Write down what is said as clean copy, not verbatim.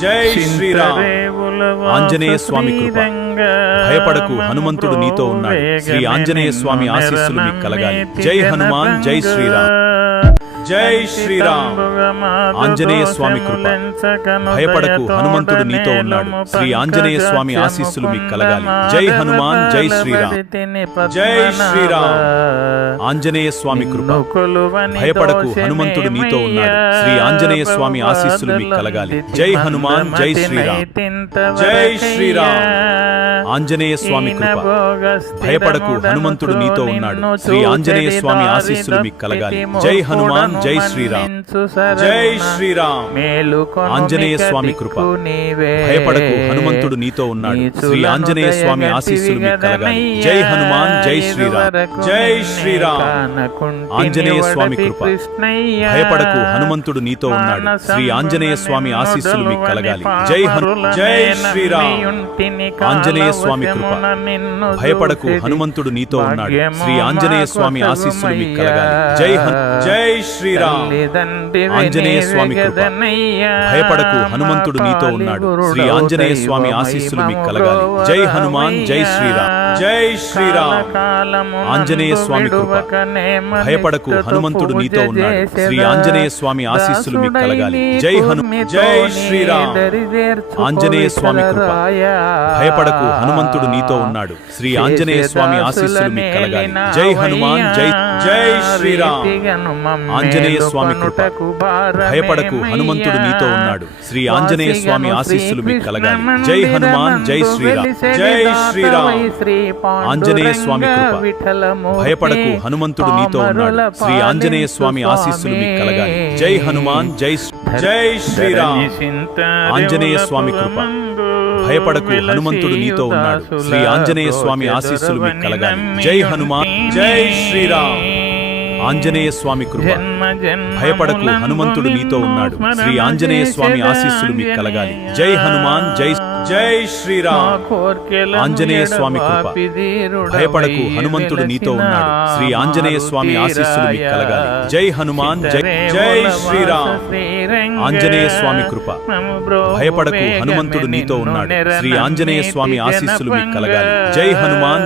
జై శ్రీరామ్. ఆంజనేయ స్వామి కృప. భయపడకు, హనుమంతుడు నీతో ఉన్నాడు. శ్రీ ఆంజనేయ స్వామి ఆశీస్సులు మీకు కలగాలి. జై హనుమాన్. జై శ్రీరామ్. జై శ్రీరామ్. ఆంజనేయ స్వామి కృప. భయపడకు, హనుమంతుడు నీతో ఉన్నాడు. శ్రీ ఆంజనేయ స్వామి ఆశీస్సులు మీకు కలగాలి. జై హనుమాన్. జై శ్రీరామ్. జై శ్రీరామ్. ఆంజనేయ స్వామి కృప. భయపడకు, హనుమంతుడు నీతో ఉన్నాడు. శ్రీ ఆంజనేయ స్వామి ఆశీస్సులు మీకు కలగాలి. జై హనుమాన్. జై శ్రీరామ్. జై శ్రీరామ్. ఆంజనేయ స్వామి కృప. భయపడకు, హనుమంతుడు నీతో ఉన్నాడు. శ్రీ ఆంజనేయ స్వామి ఆశీస్సులు మీకు కలగాలి. జై హనుమాన్. జై శ్రీరామ్. జై శ్రీరామ్. ఆంజనేయ స్వామి కృప. భయపడకు, హనుమంతుడు నీతో ఉన్నాడు. శ్రీ ఆంజనేయ స్వామి ఆశీస్సులు మీకు కలగాలి. జై హనుమాన్. జై శ్రీరామ్. జై శ్రీరామ్. ఆంజనేయ స్వామి కృప. భయపడకు, హనుమంతుడు నీతో ఉన్నాడు. శ్రీ ఆంజనేయ స్వామి ఆశీస్సులు మీకు కలగాలి. జై హనుమాన్. జై శ్రీరామ్. ఆంజనేయ స్వామి కృప. భయపడకు, హనుమంతుడు నీతో ఉన్నాడు. శ్రీ ఆంజనేయ స్వామి ఆశీస్సులు మీకు కలగాలి. జై జై శ్రీరామ్. ఆంజనేయ స్వామి కృప. భయపడకు, హనుమంతుడు నీతో ఉన్నాడు. శ్రీ ఆంజనేయ స్వామి ఆశీస్సులు మీకు కలగాలి. జై హనుమాన్. జై శ్రీరామ్. జై శ్రీరామ్. ఆంజనేయ స్వామి కృప. భయపడకు, హనుమంతుడు నీతో ఉన్నాడు. శ్రీ ఆంజనేయ స్వామి ఆశీస్సులు మీకు కలగాలి. జై హనుమాన్. జై శ్రీరామ్. ఆంజనేయ స్వామి కృప. భయపడకు, హనుమంతుడు నీతో ఉన్నాడు. శ్రీ ఆంజనేయ స్వామి ఆశీస్సులు మీకు కలగాలి. జై హనుమాన్. జై జై శ్రీరామ్. ఆంజనేయ స్వామి కృప. భయపడకు, హనుమంతుడు నీతో ఉన్నాడు. శ్రీ ఆంజనేయ స్వామి ఆశీస్సులు మీకు కలగాలి. జై హనుమాన్. జై శ్రీరామ్. జై శ్రీరామ్. ఆంజనేయ స్వామి కృప. భయపడకు, హనుమంతుడు నీతో ఉన్నాడు. శ్రీ ఆంజనేయ స్వామి ఆశీస్సులు మీకు కలగాలి. జై హనుమాన్. జై జై శ్రీరామ్. ఆంజనేయ స్వామి కృప. భయపడకు, హనుమంతుడు నీతో ఉన్నాడు. శ్రీ ఆంజనేయ స్వామి ఆశీస్సులు మీకు కలగాలి. జై హనుమాన్. జై శ్రీరామ్. ఆంజనేయ స్వామి కృప. భయపడకు, హనుమంతుడు నీతో ఉన్నాడు. శ్రీ ఆంజనేయ స్వామి ఆశీస్సులు మీకు కలగాలి. జై హనుమాన్. జై జై శ్రీరామ్. ఆంజనేయ స్వామి కృప. భయపడకు, హనుమంతుడు నీతో ఉన్నాడు. శ్రీ ఆంజనేయ స్వామి ఆశీస్సులు మీకు కలగాలి. జై హనుమాన్. జై జై శ్రీరామ్. ఆంజనేయ స్వామి కృప. భయపడకు, హనుమంతుడు నీతో ఉన్నాడు. శ్రీ ఆంజనేయ స్వామి ఆశీస్సులు మీకు కలగాలి. జై హనుమాన్.